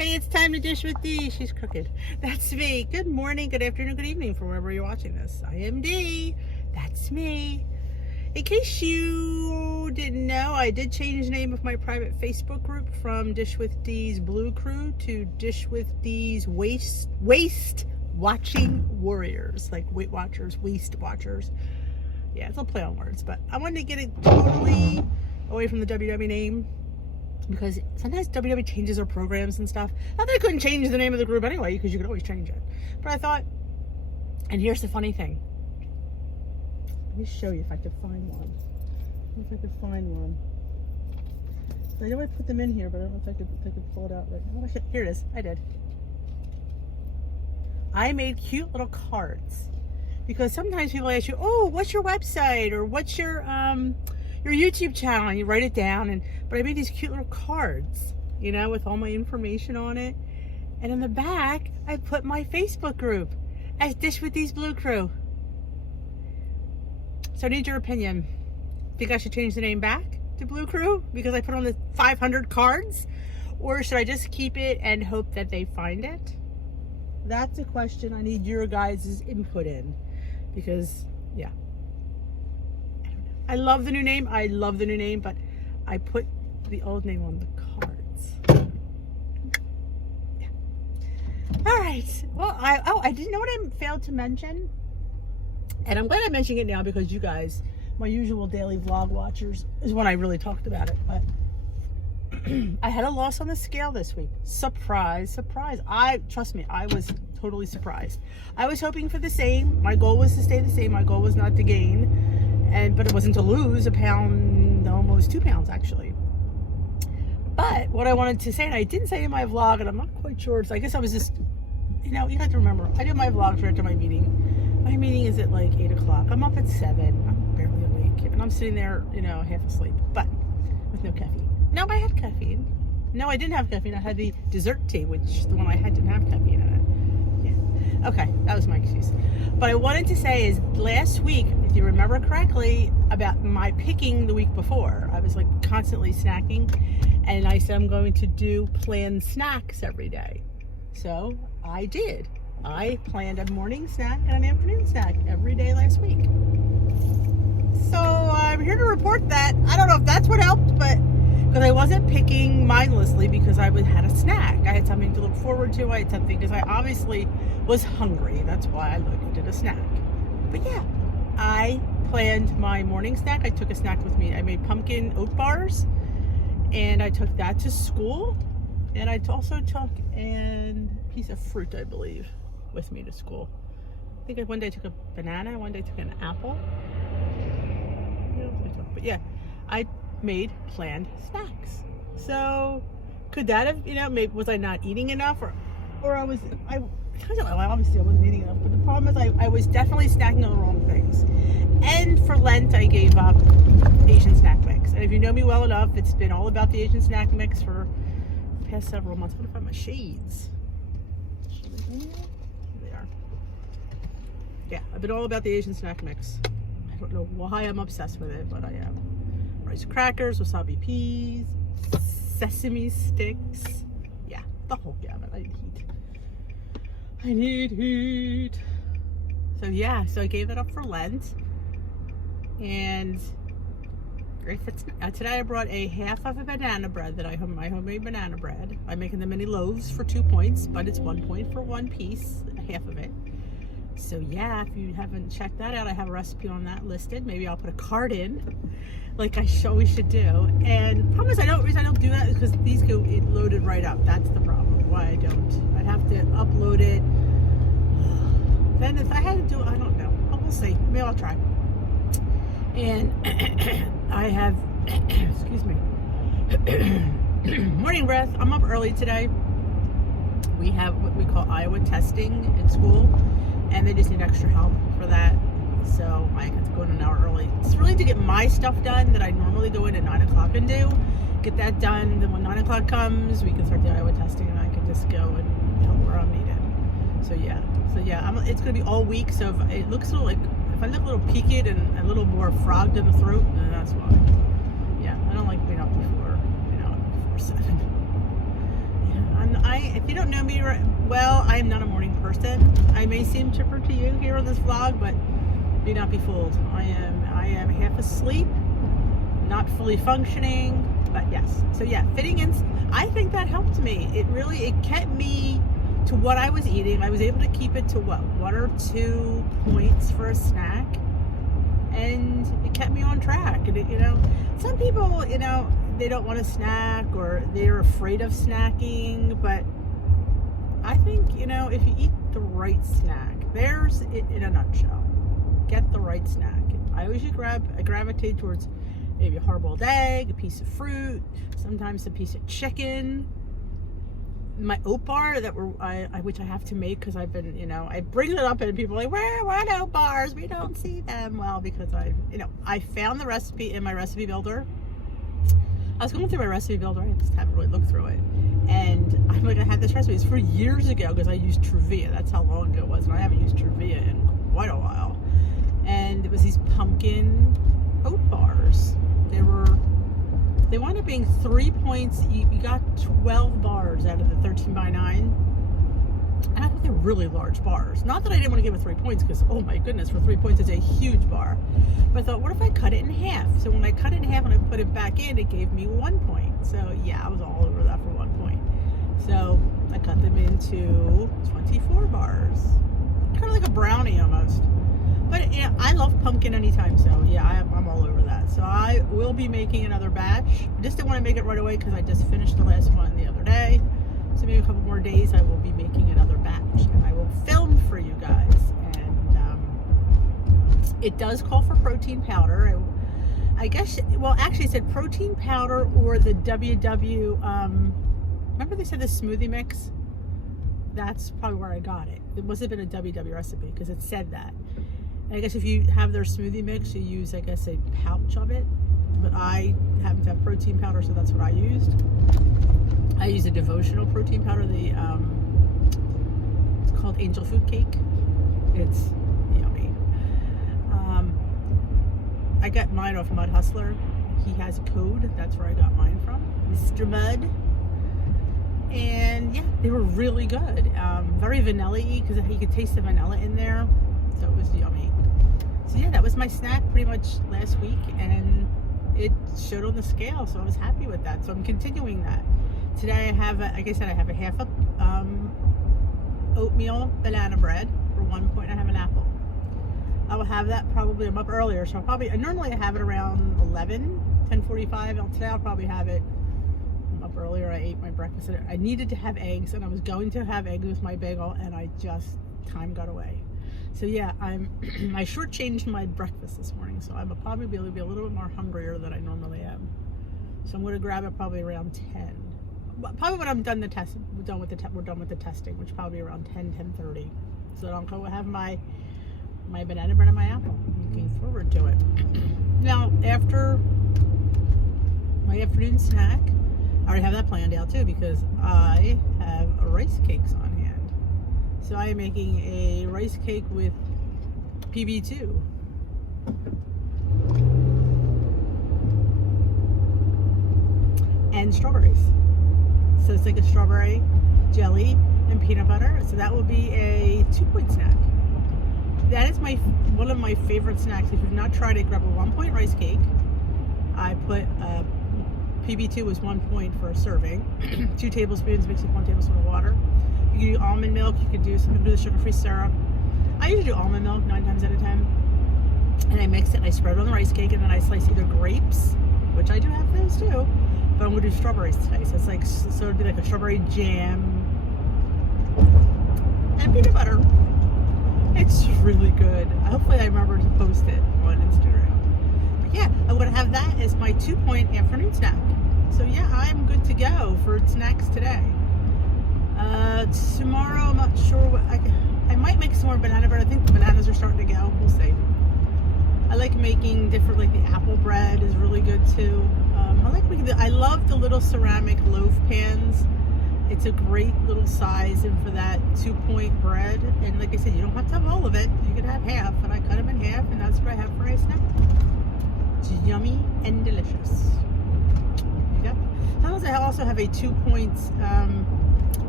Hey, it's time to dish with Dee. She's crooked. That's me. Good morning, good afternoon, good evening from wherever you're watching this. I am Dee. That's me. In case you didn't know, I did change the name of my private Facebook group from Dish with Dee's Blue Crew to Dish with Dee's Waist Watching Warriors. Like Weight Watchers, Waist Watchers. Yeah, it's a play on words, but I wanted to get it totally away from the WW name, because sometimes WW changes their programs and stuff. Not that I couldn't change the name of the group anyway, because you could always change it. But I thought, and here's the funny thing. Let me show you if I could find one. If I could find one. I know I put them in here, but I don't know if I could pull it out right now. Here it is. I did. I made cute little cards. Because sometimes people ask you, oh, what's your website? Or what's your YouTube channel? And you write it down. But I made these cute little cards, you know, with all my information on it. And in the back, I put my Facebook group as Dish with Dee's Blue Crew. So I need your opinion. Think I should change the name back to Blue Crew because I put on the 500 cards? Or should I just keep it and hope that they find it? That's a question I need your guys' input in. Because, yeah. I love the new name. I love the new name, but I put the old name on the cards. Yeah. All right. Well, I didn't know what I failed to mention. And I'm glad I'm mentioning it now because you guys, my usual daily vlog watchers, is when I really talked about it. But I had a loss on the scale this week. Surprise, surprise. Trust me, I was totally surprised. I was hoping for the same. My goal was to stay the same. My goal was not to gain, but it wasn't to lose a pound, almost 2 pounds actually. But what I wanted to say, and I didn't say in my vlog, and I'm not quite sure, so I guess I was just, you know, you have to remember, I do my vlogs right after my meeting. My meeting is at like 8 o'clock. I'm up at 7. I'm barely awake, and I'm sitting there, you know, half asleep, but with no caffeine. No, I had caffeine. No, I didn't have caffeine. I had the dessert tea, which the one I had didn't have caffeine in it. Yeah. Okay, that was my excuse. But I wanted to say is last week, if you remember correctly, about my picking the week before, I was like constantly snacking, and I said I'm going to do planned snacks every day. So I did. I planned a morning snack and an afternoon snack every day last week. So I'm here to report that. I don't know if that's what helped, but because I wasn't picking mindlessly because I had a snack. I had something to look forward to. I had something because I obviously was hungry. That's why I looked at a snack. But yeah, I planned my morning snack. I took a snack with me. I made pumpkin oat bars, and I took that to school. And I also took a piece of fruit, I believe, with me to school. I think one day I took a banana, one day I took an apple. But yeah, I made planned snacks. So could that have, you know, maybe was I not eating enough, or I don't know, obviously I wasn't eating enough, but the problem is I was definitely snacking on the wrong things. And for Lent I gave up Asian snack mix, and if you know me well enough, it's been all about the Asian snack mix for the past several months. What if I find my shades? There they are. Yeah, I've been all about the Asian snack mix. I don't know why I'm obsessed with it, but I am. Rice crackers, wasabi peas, sesame sticks. Yeah, the whole gamut. I need heat. So yeah, so I gave that up for Lent. And today I brought a half of a banana bread my homemade banana bread. I'm making the mini loaves for 2 points, but it's 1 point for one piece, half of it. So yeah, if you haven't checked that out, I have a recipe on that listed. Maybe I'll put a card in, like I always should do. And the problem is, the reason I don't do that is because these go loaded right up. That's the problem. Why I don't. I'd have to upload it. Then if I had to do it, I don't know. We'll see. Maybe I'll try. And I have, excuse me, morning breath. I'm up early today. We have what we call Iowa testing at school, and they just need extra help for that. So I have to go in an hour early. It's really to get my stuff done that I normally go in at 9 o'clock and do. Get that done. Then when 9 o'clock comes, we can start the Iowa testing, and I can just go and help where I'm needed. So yeah. It's going to be all week. So if it looks a little like, if I look a little peaked and a little more frogged in the throat, then that's why. Yeah, I don't like being up before 7. Yeah, I if you don't know me well, I am not a morning person. I may seem chipper to you here on this vlog, but do not be fooled. I am half asleep, not fully functioning, but yes. So yeah, fitting in, I think that helped me. It kept me to what I was eating. I was able to keep it to what, 1 or 2 points for a snack, and it kept me on track. And you know, some people, you know, they don't want to snack or they're afraid of snacking, but I think, you know, if you eat the right snack, there's it in a nutshell. Get the right snack. I always gravitate towards maybe a hard-boiled egg, a piece of fruit, sometimes a piece of chicken. My oat bar which I have to make because I've been, you know, I bring it up and people are like, what oat bars? We don't see them. Well, because I found the recipe in my recipe builder. I was going through my recipe builder. I just haven't really looked through it. And I'm like, I had this recipe. It's for years ago because I used Truvia. That's how long ago it was. And I haven't used Truvia in quite a while. And it was these pumpkin oat bars. They wound up being 3 points. You got 12 bars out of the 13 by 9. And I thought they were really large bars. Not that I didn't want to give it 3 points because, oh my goodness, for 3 points it's a huge bar. But I thought, what if I cut it in half? So when I cut it in half and I put it back in, it gave me 1 point. So yeah, I was all over that for 1 point. So I cut them into 24 bars. Kind of like a brownie almost. But yeah, I love pumpkin anytime, so yeah, I'm all over that. So I will be making another batch. I just didn't want to make it right away because I just finished the last one the other day. So maybe a couple more days I will be making another batch. And I will film for you guys. And it does call for protein powder. I guess, well, actually it said protein powder or the WW, remember they said the smoothie mix? That's probably where I got it. It must have been a WW recipe because it said that. I guess if you have their smoothie mix, you use, I guess, a pouch of it. But I happen to have protein powder, so that's what I used. I use a devotional protein powder. It's called Angel Food Cake. It's yummy. I got mine off Mud Hustler. He has a code. That's where I got mine from, Mr. Mud. And yeah, they were really good. Very vanilla-y because you could taste the vanilla in there. So it was yummy. So yeah, that was my snack pretty much last week, and it showed on the scale, so I was happy with that. So I'm continuing that. Today I have, like I said, I have a half oatmeal banana bread for 1 point. I have an apple. I will have that probably, I'm up earlier, so normally I have it around 10:45. Today I'll probably have it, I'm up earlier, I ate my breakfast. I needed to have eggs, and I was going to have eggs with my bagel, and time got away. So yeah, I shortchanged my breakfast this morning, so I'm probably be a little bit more hungrier than I normally am. So I'm going to grab it probably around 10. Probably when I'm done we're done with the testing, which is probably around 10:30. So I'll go have my banana bread and my apple. Looking forward to it. Now, after my afternoon snack, I already have that planned out too because I have rice cakes on hand. So I am making a rice cake with PB2. And strawberries. So it's like a strawberry jelly and peanut butter. So that will be a 2-point snack. That is one of my favorite snacks. If you've not tried it, grab a 1 point rice cake. I put PB2 was 1 point for a serving. 2 tablespoons mixed with 1 tablespoon of water. You can do almond milk. You could do the sugar-free syrup. I usually do almond milk 9 times out of 10. And I mix it and I spread it on the rice cake, and then I slice either grapes, which I do have those too, but I'm going to do strawberries today. So it'd be like a strawberry jam and peanut butter. It's really good. Hopefully I remember to post it on Instagram. But yeah, I'm going to have that as my 2-point afternoon snack. So yeah, I'm good to go for snacks today. Tomorrow, I'm not sure what I might make some more banana bread. I think the bananas are starting to go. We'll see. I like making different, like the apple bread is really good too. I love the little ceramic loaf pans. It's a great little size, and for that 2-point bread, and like I said, you don't have to have all of it. You could have half, and I cut them in half, and that's what I have for a snack. It's yummy and delicious. Yep. Sometimes I also have a 2-point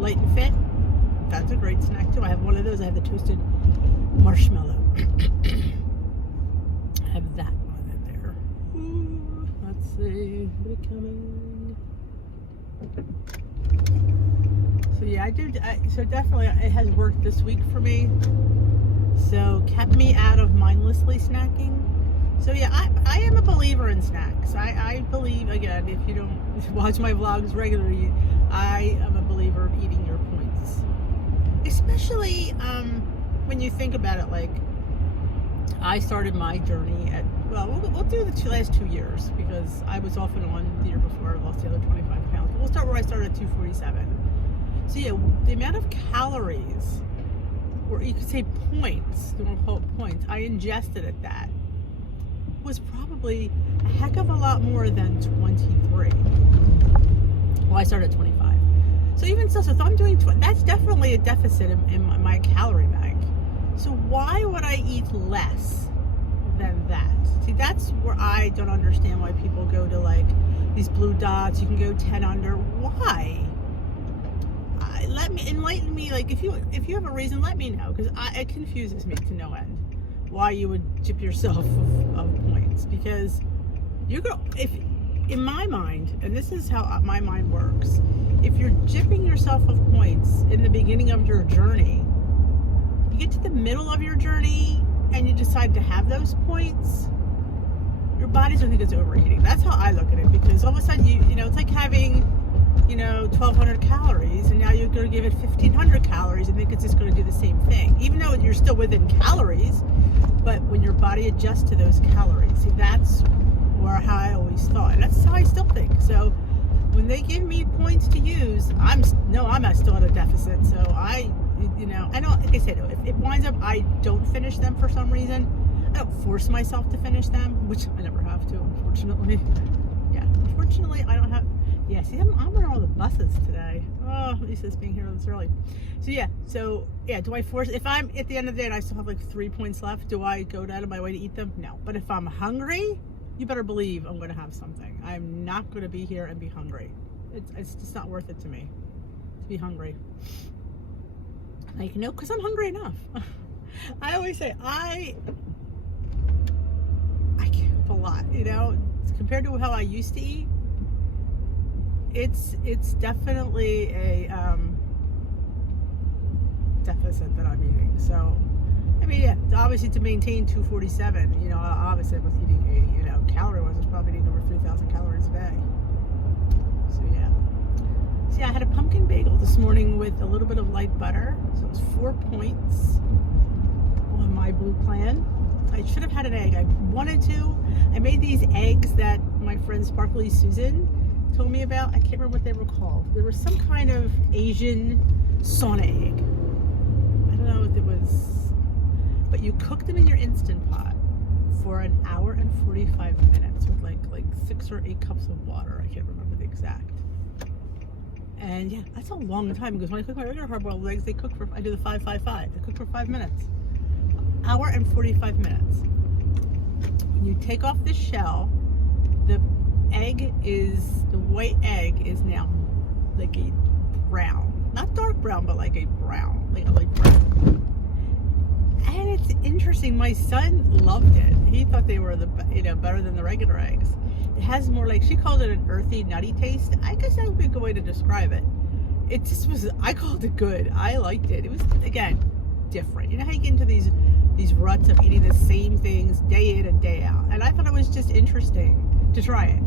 Light and Fit. That's a great snack too. I have one of those. I have the toasted marshmallow. I have that one in there. Ooh, let's see. Anybody coming? So yeah, so definitely it has worked this week for me. So kept me out of mindlessly snacking. So yeah, I am a believer in snacks. I believe, again, if you don't watch my vlogs regularly, I am a believer of eating your points. Especially when you think about it, like, I started my journey at, well, we'll do the last 2 years, because I was off and on the year before I lost the other 25 pounds. But we'll start where I started at 247. So yeah, the amount of calories, or you could say points, they won't call it points, I ingested at that was probably a heck of a lot more than 23. Well, I started at 25. So even so if I'm doing, that's definitely a deficit in my calorie bag. So why would I eat less than that? See, that's where I don't understand why people go to like these blue dots. You can go 10 under. Why? Let me enlighten me. Like if you have a reason, let me know, because it confuses me to no end why you would chip yourself of points. Because you go, if in my mind, and this is how my mind works, if you're chipping yourself of points in the beginning of your journey, you get to the middle of your journey and you decide to have those points, your body's gonna think it's overeating. That's how I look at it, because all of a sudden you know, it's like having, you know, 1,200 calories, and now you're going to give it 1,500 calories and think it's just going to do the same thing, even though you're still within calories. But when your body adjusts to those calories, see, that's how I always thought, and that's how I still think. So when they give me points to use, I'm still at a deficit. So I don't, like I said, if it winds up I don't finish them for some reason, I don't force myself to finish them, which I never have to, unfortunately. Yeah, unfortunately I don't have. Yeah, see, I'm on all the buses today. Oh, at least it's being here this early. So yeah, do I force, if I'm at the end of the day and I still have like 3 points left, do I go out of my way to eat them? No. But if I'm hungry, you better believe I'm going to have something. I'm not going to be here and be hungry. It's just not worth it to me to be hungry. Like, no, because I'm hungry enough. I always say I give a lot, you know, compared to how I used to eat. It's definitely a deficit that I'm eating. So, I mean, yeah, obviously to maintain 247, you know, obviously I was eating calorie-wise, I was probably eating over 3,000 calories a day. So, yeah. See, I had a pumpkin bagel this morning with a little bit of light butter. So it was 4 points on my blue plan. I should have had an egg. I wanted to. I made these eggs that my friend Sparkly Susan told me about. I can't remember what they were called. There was some kind of Asian sauna egg. I don't know what it was, but you cook them in your Instant Pot for an hour and 45 minutes with like 6 or 8 cups of water. I can't remember the exact. And yeah, that's a long time, because when I cook my regular hard-boiled eggs, I do the 5-5-5. They cook for 5 minutes. Hour and 45 minutes. When you take off the shell, the white egg is now like a brown, not dark brown, but like a brown, like a light brown. And it's interesting. My son loved it. He thought they were better than the regular eggs. It has more, like, she called it an earthy, nutty taste. I guess that would be a good way to describe it. It just was. I called it good. I liked it. It was, again, different. You know how you get into these ruts of eating the same things day in and day out, and I thought it was just interesting to try it.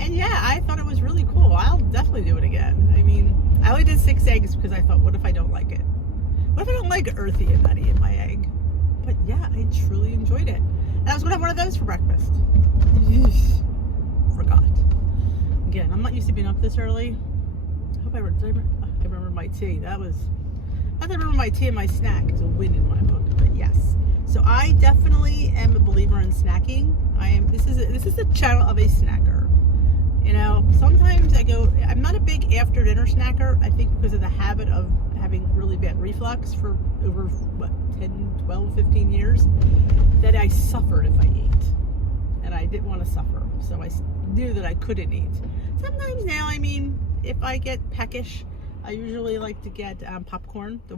And yeah, I thought it was really cool. I'll definitely do it again. I mean, I only did 6 eggs because I thought, what if I don't like it? What if I don't like earthy and nutty in my egg? But yeah, I truly enjoyed it. And I was going to have one of those for breakfast. Forgot. Again, I'm not used to being up this early. I hope I remember my tea. I remember my tea and my snack. It's a win in my book. But yes. So I definitely am a believer in snacking. This is the channel of a snacker. You know, sometimes I'm not a big after dinner snacker. I think because of the habit of having really bad reflux for over 10, 12, 15 years, that I suffered if I ate. And I didn't want to suffer. So I knew that I couldn't eat. Sometimes now, I mean, if I get peckish, I usually like to get popcorn, the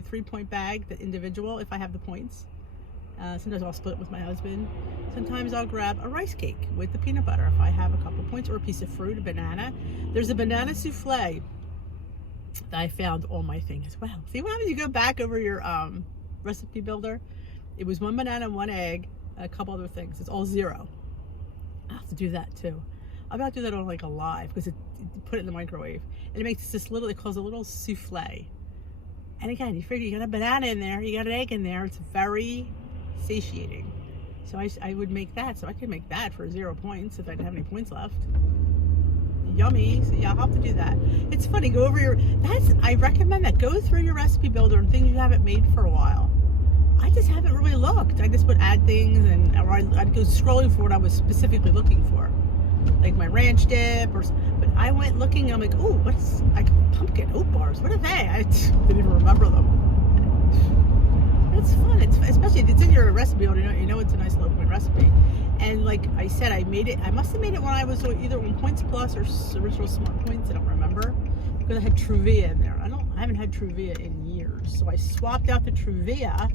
3-point bag, the individual, if I have the points. Sometimes I'll split it with my husband. Sometimes I'll grab a rice cake with the peanut butter if I have a couple points, or a piece of fruit, a banana. There's a banana souffle that I found on my thing as well. See what happens? You go back over your recipe builder. It was 1 banana, 1 egg, and a couple other things. It's all 0. I'll have to do that too. I'm about to do that on like a live, because put it in the microwave and it makes this little, it calls a little souffle. And again, you figure you got a banana in there, you got an egg in there, it's very satiating. So I would make that, so I could make that for 0 points if I didn't have any points left. Yummy. So yeah, I'll have to do that. It's funny, go over I recommend that. Go through your recipe builder and things you haven't made for a while. I just haven't really looked. I just would add things, or I'd go scrolling for what I was specifically looking for, like my ranch dip, but I went looking. I'm like, oh, what's like pumpkin oat bars? What are they? I didn't even remember them. It's fun. Especially if it's in your recipe. You know it's a nice low point recipe. And like I said, I must have made it when I was either on Points Plus or Original Smart Points. I don't remember, because I had Truvia in there. I haven't had Truvia in years, so I swapped out the Truvia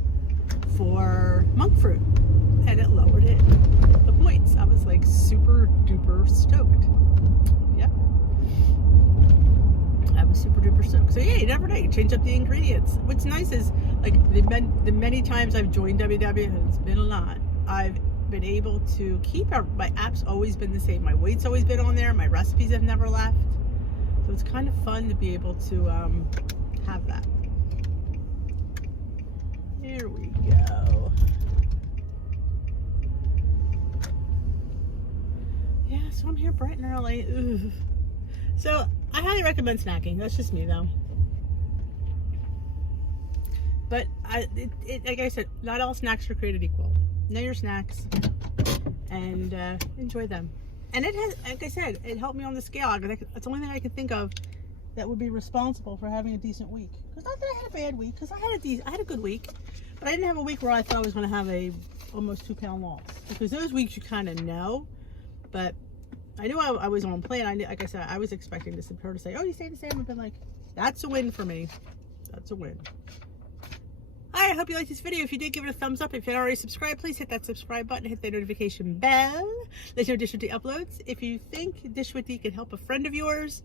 for monk fruit, and it lowered the points. I was like super duper stoked. Yeah, I was super duper stoked. So yeah, you never know. You change up the ingredients. What's nice is, like, the many times I've joined WW, and it's been a lot, I've been able to keep my app's always been the same. My weight's always been on there. My recipes have never left. So it's kind of fun to be able to have that. Here we go. Yeah, so I'm here bright and early. Ugh. So I highly recommend snacking. That's just me though. But like I said, not all snacks are created equal. Know your snacks and enjoy them. And it has, like I said, it helped me on the scale. That's the only thing I can think of that would be responsible for having a decent week. Because not that I had a bad week, because I had a good week, but I didn't have a week where I thought I was going to have a almost 2-pound loss. Because those weeks you kind of know, but I knew I was on plan. Like I said, I was expecting her to say, "Oh, you stayed the same." I've been like, "That's a win for me. That's a win." I hope you liked this video. If you did, give it a thumbs up. If you're not already subscribed, please hit that subscribe button, hit the notification bell. Let you know Dish with D uploads. If you think Dish with D could help a friend of yours,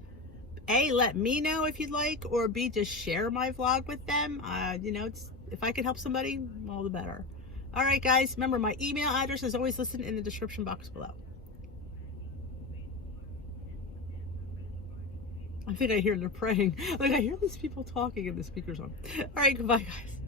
A, let me know if you'd like, or B, just share my vlog with them. If I could help somebody, all the better. All right, guys, remember my email address is always listed in the description box below. I think I hear they're praying. Like, I hear these people talking and the speaker's on. All right, goodbye, guys.